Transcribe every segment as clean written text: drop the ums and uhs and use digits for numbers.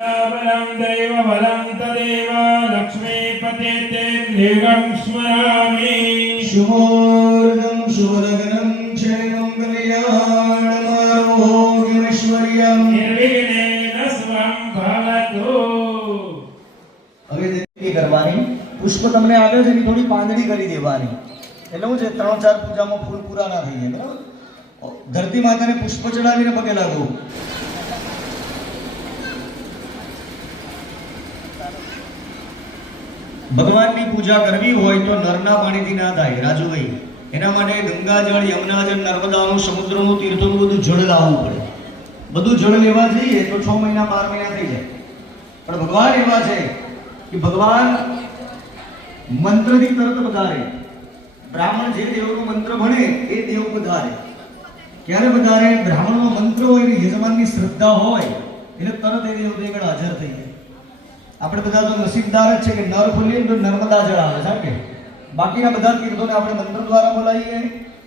बलं दैव बलं तदेव लक्ष्मीपते ते देवं स्मरामि शुभोर्गं शुभलग्नं क्षेमं कल्याणमारोग्यमैश्वर्यं निर्विघ्नेन स्वं भवतु। હવે દેવી કરવાની પુષ્પ તમને આપ્યો છે એની થોડી પાંદડી કરી દેવાની એટલે હું છે 3-4 પૂજામાં ફૂલ પૂરા ના થઈ જાય બરાબર ધરતી માતાને પુષ્પ ચડાવીને પગે લાગો ભગવાનની પૂજા કરવી હોય તો નરના પાણીથી ના થાય રાજુભાઈ એના માટે ગંગાજળ યમુનાજળ નર્મદાનું સમુદ્રનું તીર્થોનું બધું જળ લાવવું પડે બધું જળ લેવા જઈએ તો 6 મહિના 12 મહિના થઈ જાય પણ ભગવાન એવા છે કે ભગવાન મંત્રથી તરત પધારે બ્રાહ્મણ જે દેવનો મંત્ર ભણે એ દેવ પધારે ક્યારે પધારે બ્રાહ્મણનો મંત્ર હોય ને યજમાનની શ્રદ્ધા હોય એટલે તરત એ દેવ આગળ હાજર થઈ જાય આપણે બધા તો નસીબદાર જ છે કે નર ખોલીએ તો નર્મદા જળ આવે છે કે બાકીના બધા તીર્થોને આપણે મંત્ર દ્વારા બોલાવીએ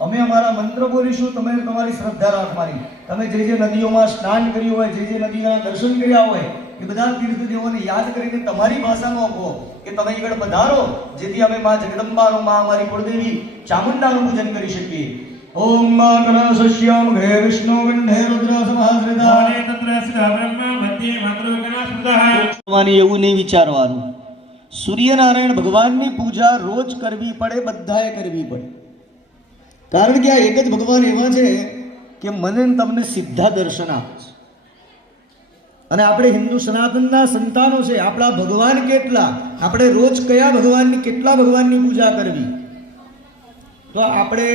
અમે અમારા મંત્ર બોલીશું તમે તમારી શ્રદ્ધા રાખવાની તમે જે જે નદીઓમાં સ્નાન કર્યું હોય જે જે નદીના દર્શન કર્યા હોય એ બધા તીર્થદેવોને યાદ કરીને તમારી ભાષામાં કહો કે તમે આગળ પધારો જેથી અમે માં જગદંબાનો માં અમારી કુળદેવી ચામુંડાનું પૂજન કરી શકીએ ओम माकलशस्याम घे विष्णु गंधे रुद्र समाश्रिता ઓને તત્ર સિદ્ધ બ્રહ્મ મધ્યે મંત્રોગણા સ્મૃતઃ ભગવાનની એવું નહીં વિચારવાનું સૂર્યનારાયણ ભગવાનની પૂજા રોજ કરવી પડે બધાએ કરવી પડે કારણ કે આ એક જ ભગવાન એવા છે કે મને તમને સીધા દર્શન આપે છે અને આપણે હિન્દુ સનાતનના સંતાનો છે આપણા ભગવાન કેટલા આપણે રોજ કયા ભગવાનની કેટલા ભગવાનની પૂજા કરવી તો આપણે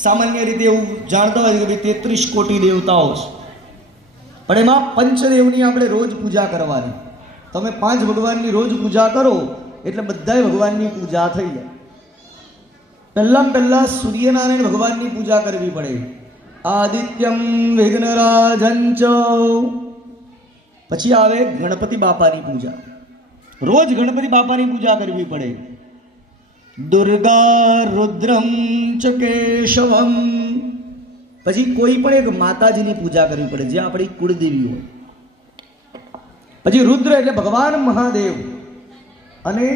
સામાન્ય રીતે એવું જાણતા હોય કે 33 કોટી દેવતાઓ છે પણ એમાં પંચદેવની આપણે રોજ પૂજા કરવાની તમે 5 ભગવાનની રોજ પૂજા કરો એટલે બધાય ભગવાનની પૂજા થઈ જાય પહેલા સૂર્યનારાયણ ભગવાનની પૂજા કરવી પડે આદિત્યમ વિઘ્નરાજંચ પછી આવે ગણપતિ બાપાની પૂજા રોજ ગણપતિ બાપાની પૂજા કરવી પડે દુર્ગા રુદ્રમ ચ કેશવમ પછી કોઈ પણ એક માતાજીની પૂજા કરવી પડે જે આપણી કુળદેવી હોય પછી રુદ્ર એટલે ભગવાન મહાદેવ અને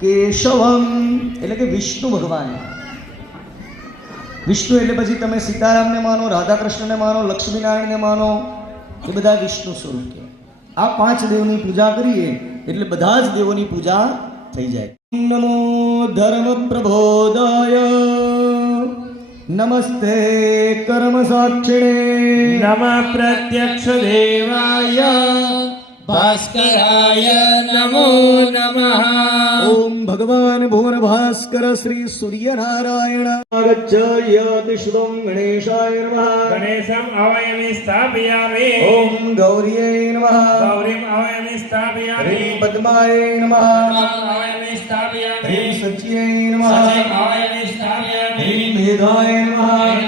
કેશવમ એટલે કે વિષ્ણુ ભગવાન વિષ્ણુ એટલે પછી તમે સીતારામને માનો રાધા કૃષ્ણને માનો લક્ષ્મીનારાયણને માનો એ બધા વિષ્ણુ સ્વરૂપ છે આ 5 દેવની પૂજા કરીએ એટલે બધા જ દેવોની પૂજા થઈ જાય નમો ધર્મ પ્રબોધાય નમસ્તે કર્મ સાક્ષિણે નમઃ પ્રત્યક્ષ દેવાય ભાસ્કરાય નમો નમઃ ઓમ ભગવાન ભુવન ભાસ્કર શ્રી સૂર્યનારાયણ આગચ્છયતિ શુભં ગણેશાય નમઃ ગણેશમ આવયમિ સ્થાપયામિ ઓમ ગૌરીય નમઃ ગૌરીમ આવયમિ સ્થાપયામિ હ્રીં પદ્માય નમઃ આવયમિ સ્થાપયામિ હ્રીં સચ્યય નમઃ સચિમ આવયમિ સ્થાપયામિ હ્રીં મેધાય નમઃ આવયમિ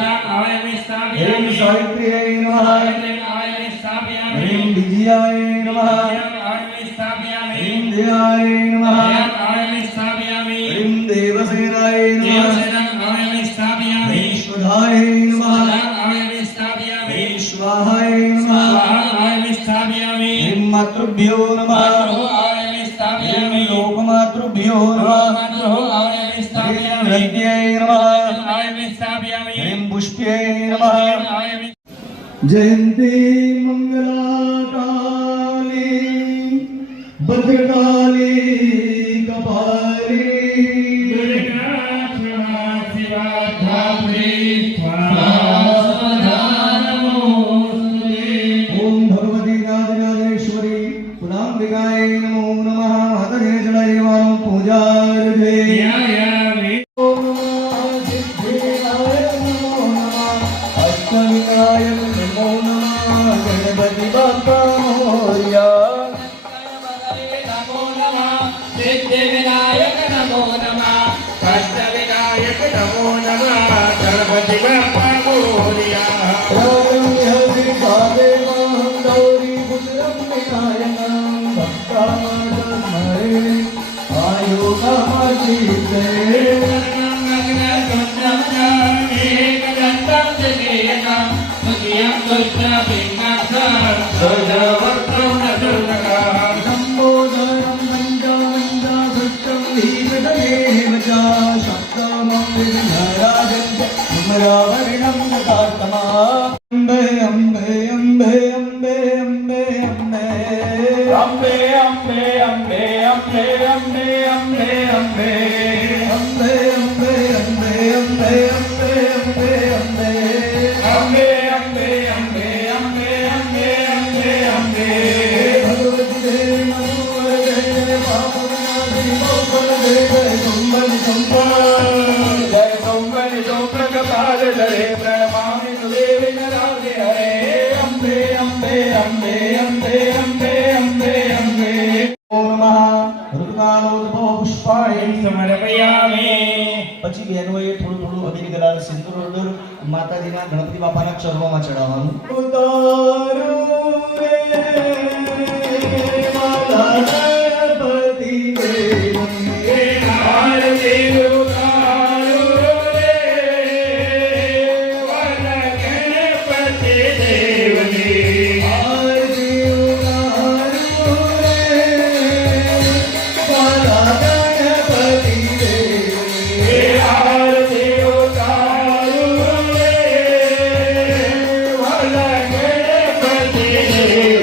હ્રીં સ્થાપયામિ સાવિત્ર્યય નમઃ આવયમિ સ્થાપયામિ હ્રીં વિજયાય નમઃ આવયમિ સ્થાપયામિ હ્રીં દેવાય નમઃ આવયમિ સ્થાપયામિ હ્રીં દેવસેનાય નમઃ દેવસેનં આવયમિ સ્થાપયામિ હ્રીં સ્વધાય નમઃ આવયમિ સ્થાપયામિ હ્રીં સ્વાહાય નમઃ આવયમિ સ્થાપયામિ હ્રીં માતૃભ્યો નમઃ આવયમિ સ્થાપયામિ હ્રીં લોકમાતૃભ્યો નમઃ આવયમિ હ્રીં સ્થાપયામિ હૃદયાય નમઃ આવયમિ સ્થાપયામિ હ્રીં પુષ્પ્યાય નમઃ આવયમિ जयन्ती मंगलाकाली भद्रकाली कपाली ओम भगवती राजराजेश्वरी पुनाम्बिकाय नमो नमः हतरे जलदेवानो पूजार्थे ओम सिद्धिदाय नमो नमः अष्टविनायक नमो नमः गणपति बाप्पा मोरया सिद्धिविनायक नमो नमः छायावर्णं ददातमा अम्बे अम्बे अम्बे अम्बे अम्बे अम्बे અંબે અંબે અંબે અંબે અંબે અંબે અંબે अम्बे अम्बे अम्बे अम्बे अम्बे अम्बे अम्बे અંબે અંબે અંબે અંબે અંબે અંબે અંબે भगवती देवी नमो वरदे पावनादि गोकुल देव कुंभन संपन्न જય સોમવન સોપ્રકપાલ ધરે પ્રણમામિ સુદેવી નરાજે હરે અંબે અંબે અંબે અંબે અંબે અંબે અંબે નમઃ ઋતુકાલોદ્ભવ પુષ્પાય સમર્પયામિ પછી બહેનોએ થોડું થોડું અબીર ગુલાલ સિંદૂર હળદર માતાજીના ગણપતિ બાપાના ચરણોમાં ચડાવવાનું ઉતારો રે માતા ગણપતિ દેવને આરતી ઉતારો રે વર ગણપતિ દેવની આરતી ઉતારો રે માતા ગણપતિ દેવને આરતી ઉતારો રે વર ગણપતિ દેવની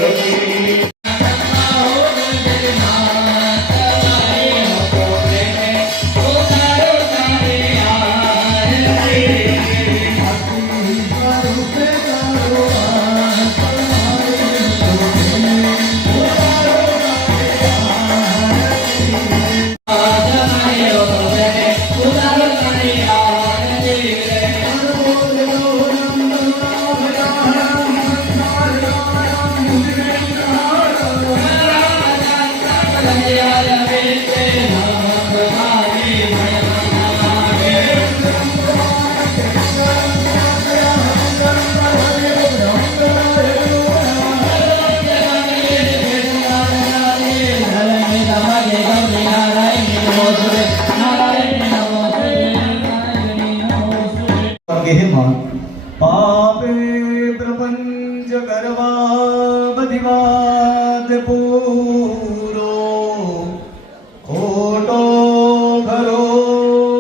ગેહમાં પાપે પ્રપંચ કરવા બધી વાત પૂરો ખોટો ખરો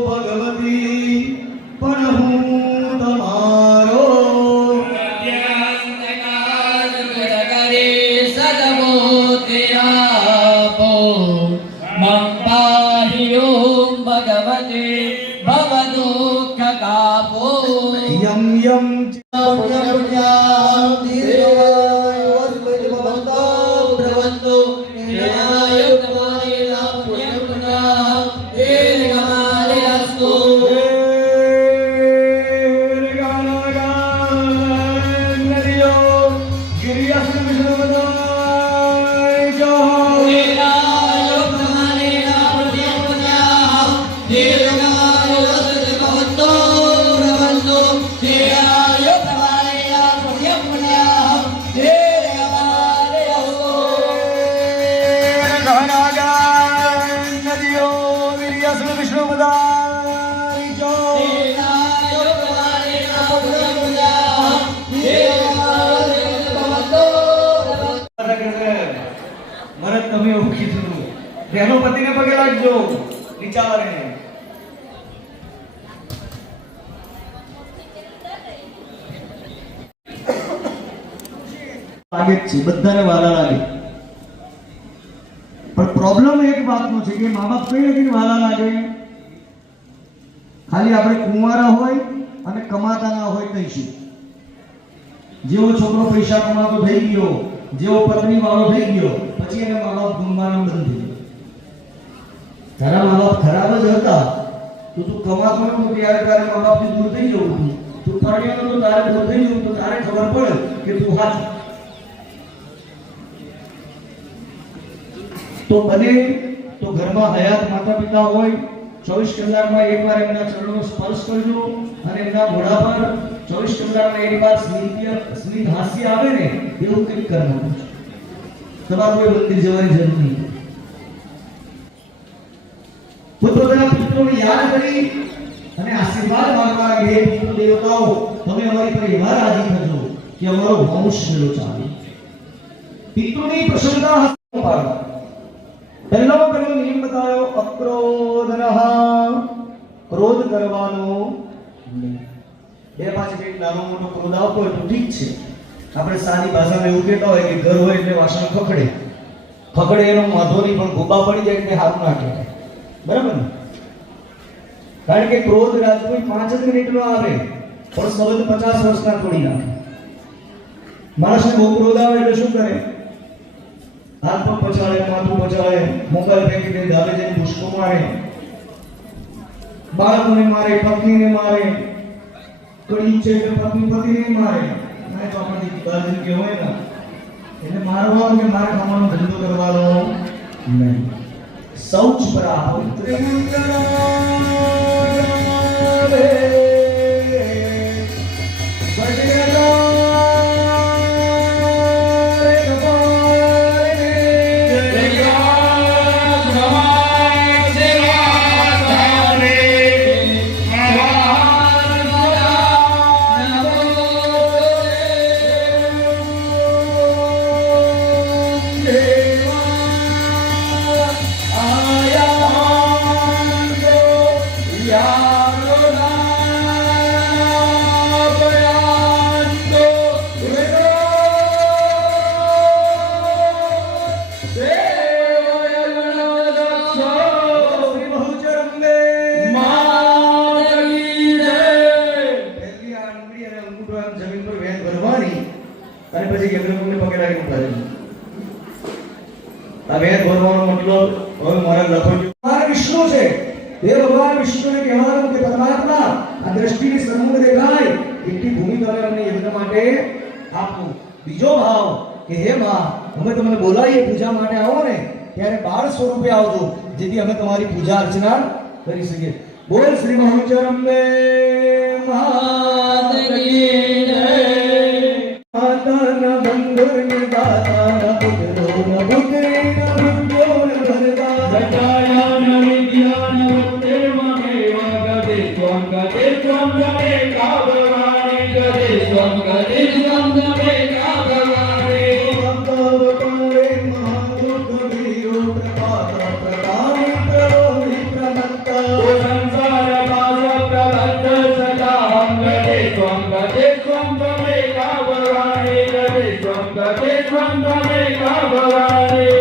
ભગવતી પણ હું તમારો યમ યમ મને તમે એવું કીધું બહેનો પતિને પગે લાગજો નીચા વાળીને લાગે જ છે બધાને વાલા લાગે પણ પ્રોબ્લેમ એક વાતનો છે કે મા બાપ કઈ રીતે વાલા લાગે ખાલી આપણે કુંવારા હોય અને કમાતા ના હોય તઈ શું જેવો છોકરો પૈસા કમાતો થઈ ગયો જેવો પત્ની વાળો થઈ ગયો પછી એને મા બાપ ગુણવાનું બંધ થઈ ગયું તારા મા બાપ ખરાબ જ હતા તો તું કમાતો નતો ત્યારે તારે મા બાપથી દૂર થઈ જવું હતું તું પરણ્યો તો તારે દૂર થઈ જવું તો તારે ખબર પડે કે તું સાચું તો બને તો ઘરમાં હયાત માતા પિતા હોય 24 કલાકમાં એકવાર એમના ચરણોનો સ્પર્શ કરજો અને એમના મોઢા પર 24 કલાકમાં એકવાર સ્મિત હાસ્ય આવે ને એવું કંઈક કરવાનું છે તમારે કોઈ મંદિર જવાની જરૂર નહીં પોતાના પિતૃઓને યાદ કરી અને આશીર્વાદ માંગવા હે પિતૃ દેવતાઓ તમે અમારી પર એવા રાજી થજો કે અમારો વંશ ચાલે પિતૃની પ્રસન્નતા હસ્તો પાડો પહેલો નિયમ બતાવ્યો અક્રોધનઃ ક્રોધ કરવાનો નહીં એ પાછી કંઈક નાનો મોટો ક્રોધ આવતો હોય તો ઠીક છે. આપણે સાદી ભાષામાં એવું કહેતા હોય કે ઘર હોય એટલે વાસણ ખખડે. ખખડે એનો વાંધો નહીં, પણ ગોબા પડી જાય એટલે સારું ના કહેવાય. બરાબર ને? કારણ કે ક્રોધ રાજ કોઈ 5 જ મિનિટનો આવે, પણ સંબંધ 50 વર્ષના તોડી નાખે. માણસને બહુ ક્રોધ આવે એટલે શું કરે? હાથ પગ પછાડે, માથું પછાડે, મોબાઈલ ફેંકી દે, ધાબે જઈને ભૂસકો મારે, બાળકોને મારે, પત્નીને મારે, કડી છે કે પતિને મારે. આ તો આપણી ગાર્જન કહેવાય ને, એટલે મારવાનો કે મારે ખાવાનો ધંધો કરવાનો નહીં. શૌચ પર વિષ્ણુ છે. એ ભગવાન વિષ્ણુને કહેવાનું કે પરમાત્મા આ દ્રષ્ટિની સમૂહ દેખાય એટલી ભૂમિ તમે અમને યજ્ઞ માટે આપો. બીજો ભાવ કે હે માં, અમે તમને બોલાવીએ પૂજા માટે આવો ને ત્યારે બાળ સ્વરૂપે આવજો, જેથી અમે તમારી પૂજા અર્ચના કરી શકીએ. બોલ શ્રી મહોચરંબે માત કી જય. માતાના બંધુર્ય દાતા પુત્રો ન પુત્રી ન પુત્રો ન ભરતા જટાયા ન વિદ્યા ન વૃત્તિર્મમે વગદે સ્વં ગદે સ્વં ગમે કાભવાણી ગદે સ્વં ગદે સ્વં ગમે કાભવાણી ભક્તવપારે મહાદુઃખ વીરો પ્રપાત પ્રદાન પ્રવો વિપ્રમત્તા સંસાર પાસ પ્રબદ્ધ સદા હમ ગદે સ્વં ગદે સ્વં ગમે કાભવાણી ગદે સ્વં ગદે સ્વં ગમે કાભવાણી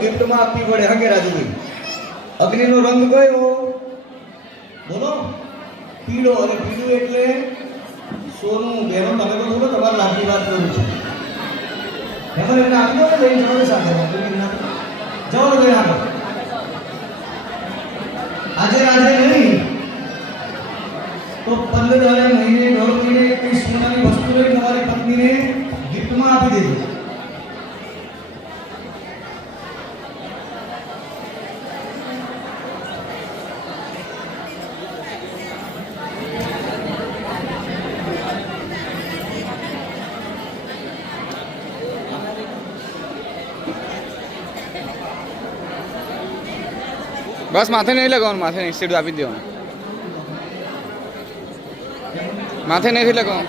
ગિફ્ટમાં આપવી પડે. હા કે રાજુભાઈ? અગ્નિનો રંગ કયો? બોલો. પીળો. અને પીળું એટલે સોનું. બહેનો તમે તો બોલો, તમારે લાંબી વાત કરું છું. એમાં એમને આપી દો ને, લઈને જવાનું સાથે જવાનું લઈ આપો. આજે નહીં તો 15 દાડે, મહિને, 1.5 મહિને કઈ સોનાની વસ્તુ લઈ તમારી પત્નીને ગિફ્ટમાં આપી દેજો. बस माथे नहीं लगाओ, माथे नहीं, सीट आपी दो, माथे नहीं लगाओ.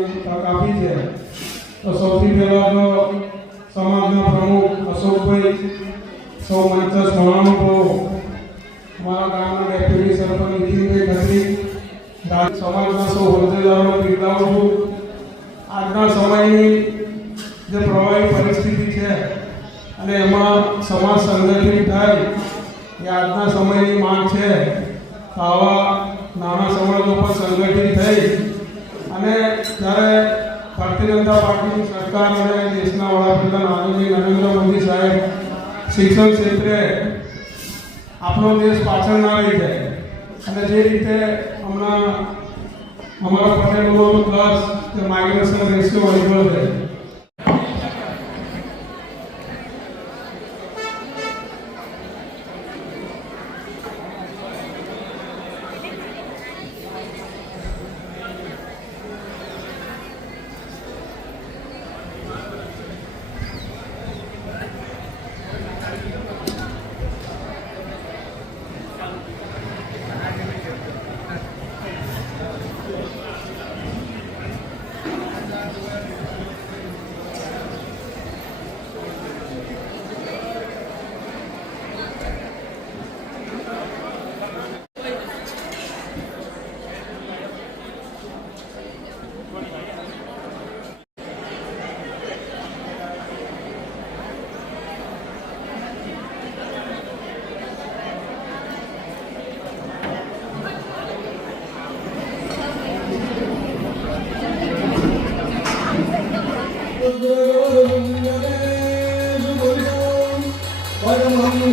બોલવાની તક આપી છે. તો સૌથી પહેલા તો સમાજના પ્રમુખ અશોકભાઈ, સૌ મંચસ્થ મહાનુભાવો, અમારા ગામના ડેપ્યુટી સરપંચ નીતિનભાઈ ખત્રી, સમાજના સૌ હોદ્દેદારોને બિરદાવું છું. આજના સમયની જે પ્રવાહી પરિસ્થિતિ છે અને એમાં સમાજ સંગઠિત થાય એ આજના સમયની માંગ છે. આવા નાના સમાજો પર સંગઠિત થઈ અને જ્યારે ભારતીય જનતા પાર્ટીની સરકાર અને દેશના વડાપ્રધાન આદરણીય નરેન્દ્ર મોદી સાહેબ શિક્ષણ ક્ષેત્રે આપણો દેશ પાછળ ના રહી જાય અને જે રીતે હમણાં અમારા પટેલોનો પ્લસ જે માઇગ્રેશન રેશિયો વધ્યો છે.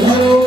Hare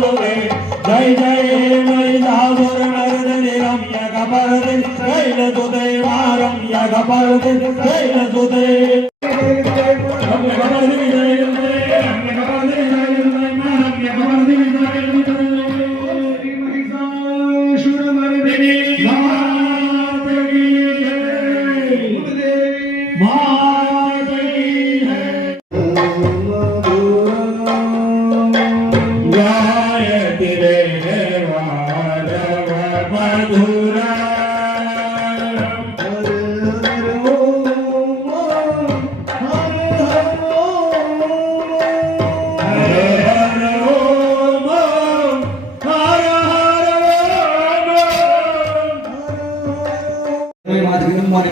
બોલવે જય જય મહિષાસુર મર્દિની રમ્ય કપર્દિ શૈલ સુતે રમ્ય કપર્દિ શૈલ સુતે રમ્ય કપર્દિ જય રમ્ય કપર્દિ જય રમ્ય કપર્દિ જય મહિષાસુર મર્દિની માત કી જય માત કી જય गायति देवा माधव मधुरा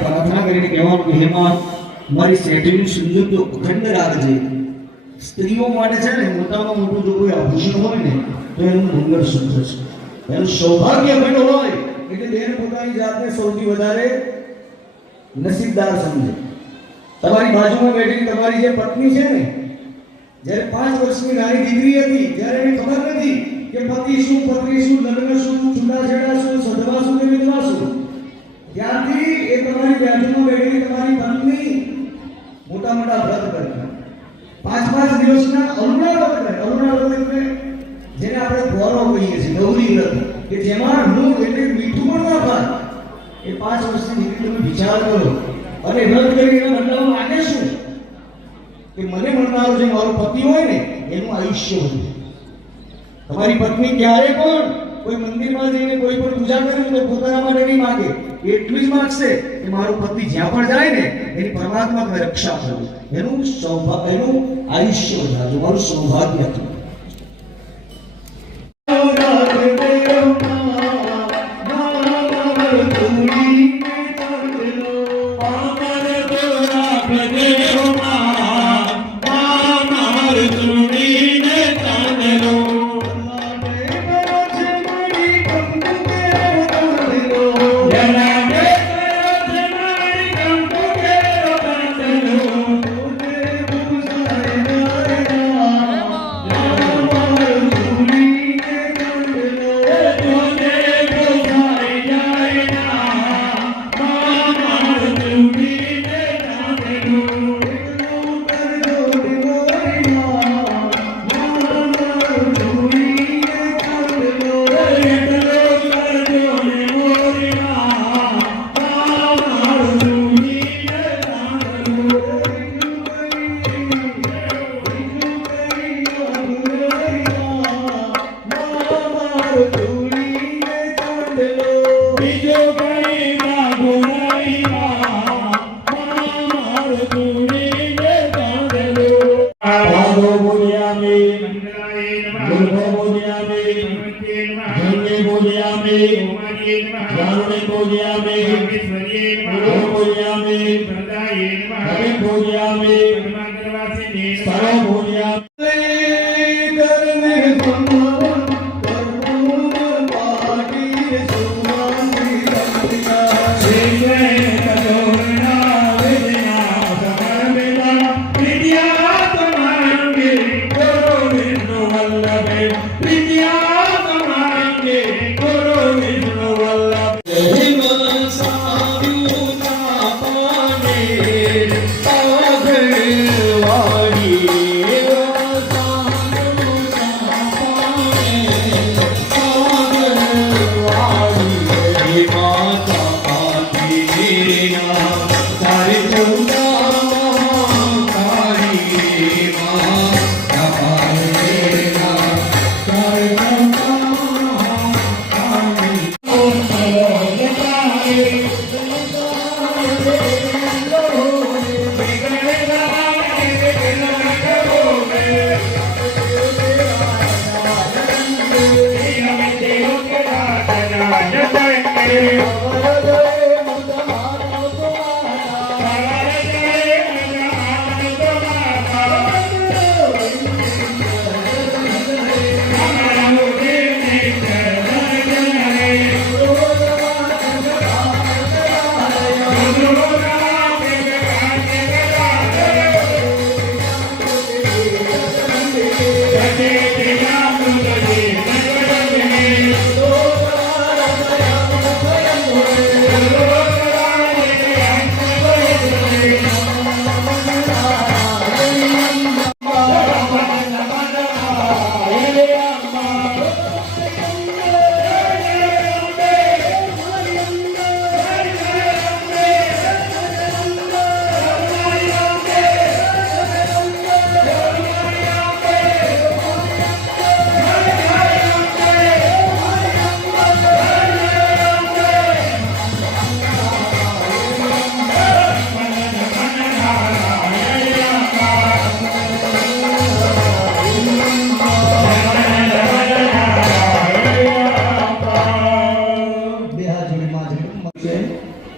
પ્રાર્થના કરીને કહેવાનું હે માં મારી સેઠીનું સુંદર તો અખંડ રાખજે. સ્ત્રીઓ માટે છે ને મોટામાં મોટું જો કોઈ આભૂષણ હોય ને તો એનું મંગળસૂત્ર છે, એનું સૌભાગ્ય અખંડ હોય એટલે બેન પોતાની જાતને સૌથી વધારે નસીબદાર સમજે. તમારી બાજુમાં બેઠેલી તમારી જે પત્ની છે ને, જ્યારે 5 વર્ષની નાની દીકરી હતી ત્યારે એને ખબર નથી કે પતિ શું, પત્ની શું, લગ્ન શું, છૂટાછેડા શું, સધવા શું કે વિધવા શું. ત્યારથી એ તમારી બાજુમાં બેઠેલી તમારી પત્ની મોટા મોટા વ્રત કરતા 5 દિવસના અરુણા વ્રત કરે. અરુણા વ્રત એટલે જેને આપણે ગૌરવ કહીએ છીએ, ગૌરી વ્રત, કે જેમાં હું એટલે મીઠું પણ ના ખાય. એ 5 વર્ષની દીકરી તમે વિચાર કરો અને વ્રત કરી એના બદલામાં માને શું કે મને મળનારો જે મારો પતિ હોય ને એનું આયુષ્ય વધે. તમારી પત્ની ક્યારે પણ કોઈ મંદિરમાં જઈને કોઈ પણ પૂજા કરે તો પોતાના માટે નહીં માંગે, એટલું જ માંગશે કે મારો પતિ જ્યાં પણ જાય ને એની પરમાત્મા કે રક્ષા કરું, એનું સૌભાગ્ય, એનું આયુષ્ય વધારજો, મારું સૌભાગ્ય હતું. Hare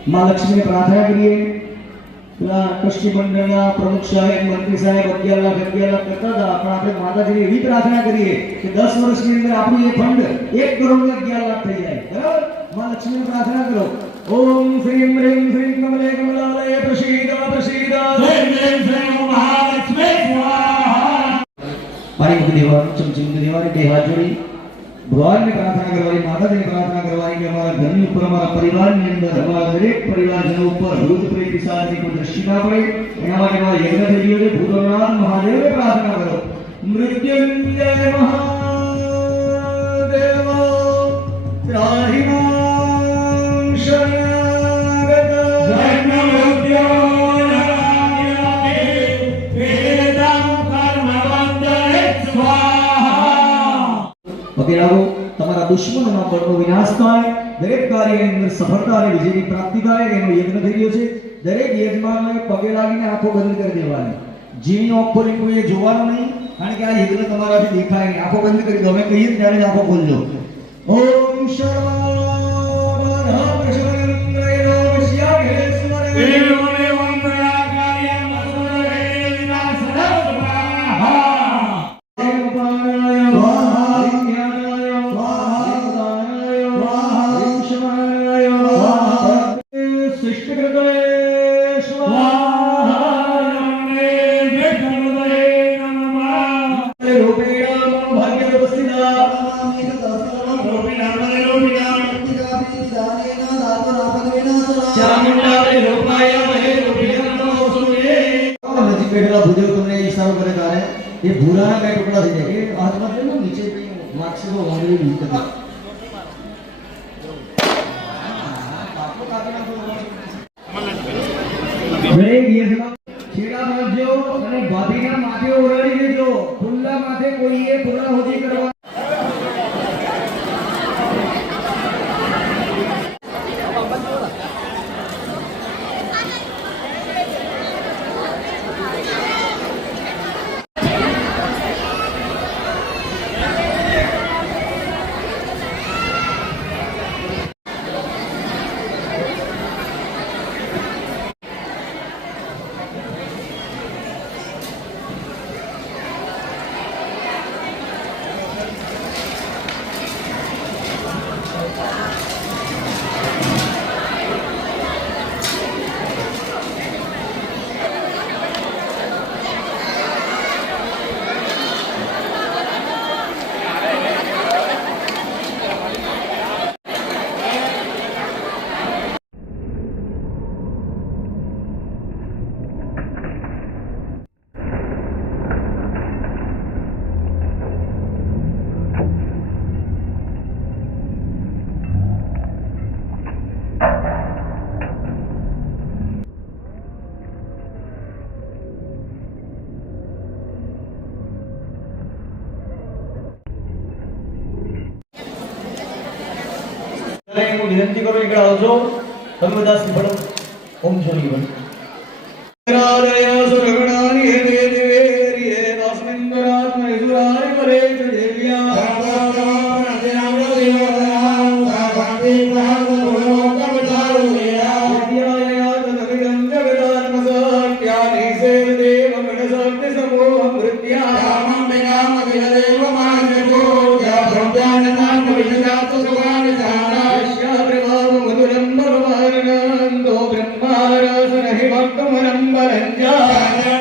માં લક્ષ્મીને પ્રાર્થના કરીએ. પેલા કૃષિ મંડળના પ્રમુખ સાહેબ, મંત્રી સાહેબ 11 લાખ કરતા હતા, પણ આપણે માતાજીને એવી પ્રાર્થના કરીએ કે 10 વર્ષની અંદર આપણું એ ફંડ 1 કરોડ ને 11 લાખ થઈ જાય. બરાબર? માં લક્ષ્મીને પ્રાર્થના કરો. ઓમ શ્રીમ હ્રીમ શ્રીમ કમલે કમલાલય પ્રસીદ પ્રસીદ. પાણી મૂકી દેવાનું, ચમચી મૂકી દેવાની, બે હાથ જોડી ભગવાનને પ્રાર્થના કરવાની, માતાજીને પ્રાર્થના કરવાની કે અમારા ઘરની ઉપર, અમારા પરિવારની અંદર, અમારા દરેક પરિવારજનો ઉપર ભૂત પ્રેત પિશાચની કોઈ દ્રષ્ટિ ના પડે એના માટે અમારા યજ્ઞ થઈ ગયો છે. ભૂતનાથ મહાદેવને પ્રાર્થના કરો. મૃત્યુંજય મહાદેવ ત્રાહિમામ શરણાગત વગેરે તમારા દુશ્મનોના બળનો વિનાશ થાય, દરેક કાર્યની અંદર સફળતા અને વિજયની પ્રાપ્તિ થાય એનો યજ્ઞ થઈ રહ્યો છે. દરેક યજમાનોએ પગે લાગીને આંખો બંધ કરી દેવાની. જીની આંખો ખોલી કોઈએ જોવાનું નહીં, કારણ કે આ યજ્ઞ તમારાથી દેખાય નહીં. આંખો બંધ કરી દો, અમે કહીએ ત્યારે જ આંખો ખોલજો. ઓમ શર્વાભદ્રમ પ્રશમનંદ્રયો વશ્યાઘેશ્વરે ઈશારો કરે તારે એ ભૂરાના કઈ ટુકડા થઈ જાય. એ હાથમાં છે ને નીચે માગશે તો વાંદરી નહીં કરે. દરેક યજમાન છેડા બાંધજો અને ભાભીના માથે ઓરડી દેજો. ખુલ્લા માથે કોઈએ પૂર્ણાહુતિ કરવા. હું વિનંતી કરું એકડા આવજો. તમે બધા શ્રીફળ ઓમ જોડી બન રાધય સુરગણાની હે દેવેરી હે દાસમિંદરાત્મ ઈશ્વરાય કરે દેવ્યા Brahma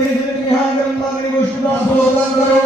તે જ નિહાળ ગંગાની વસ્તુના સ્લોગન કરો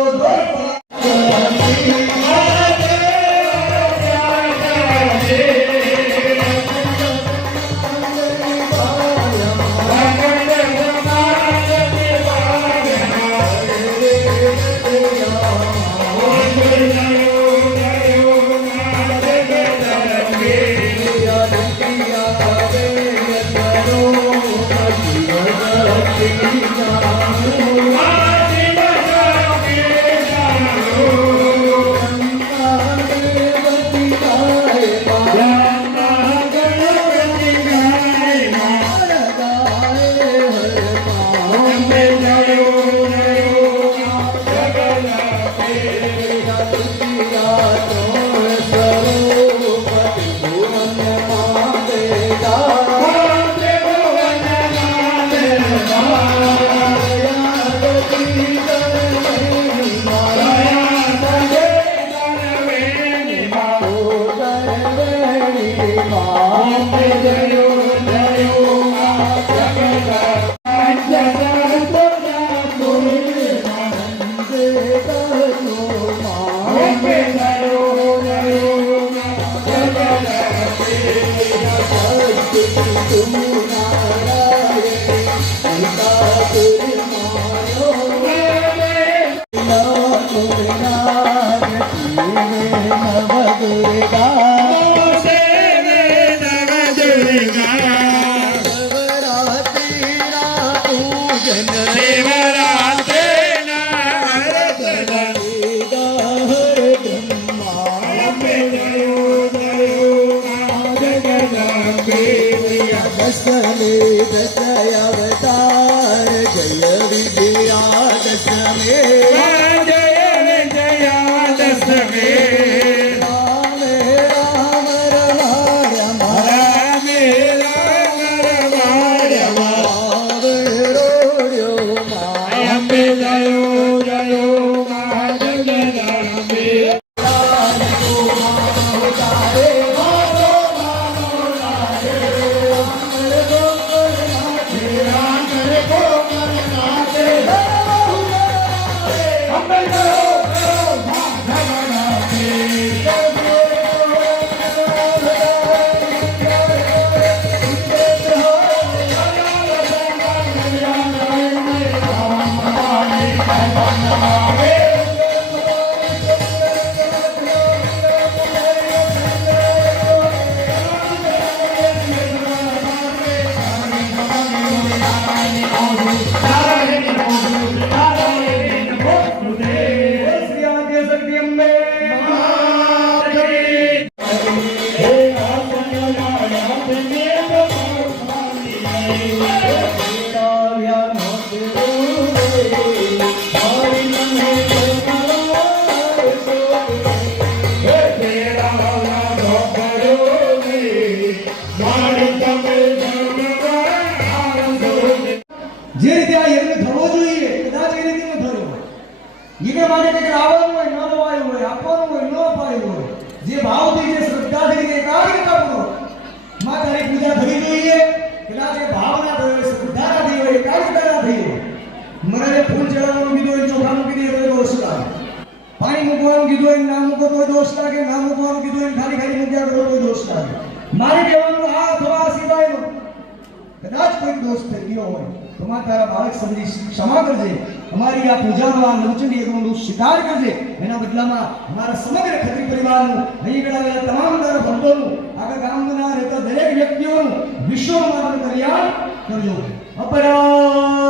વિશ્વ કલ્યાણ કરજો. અપરા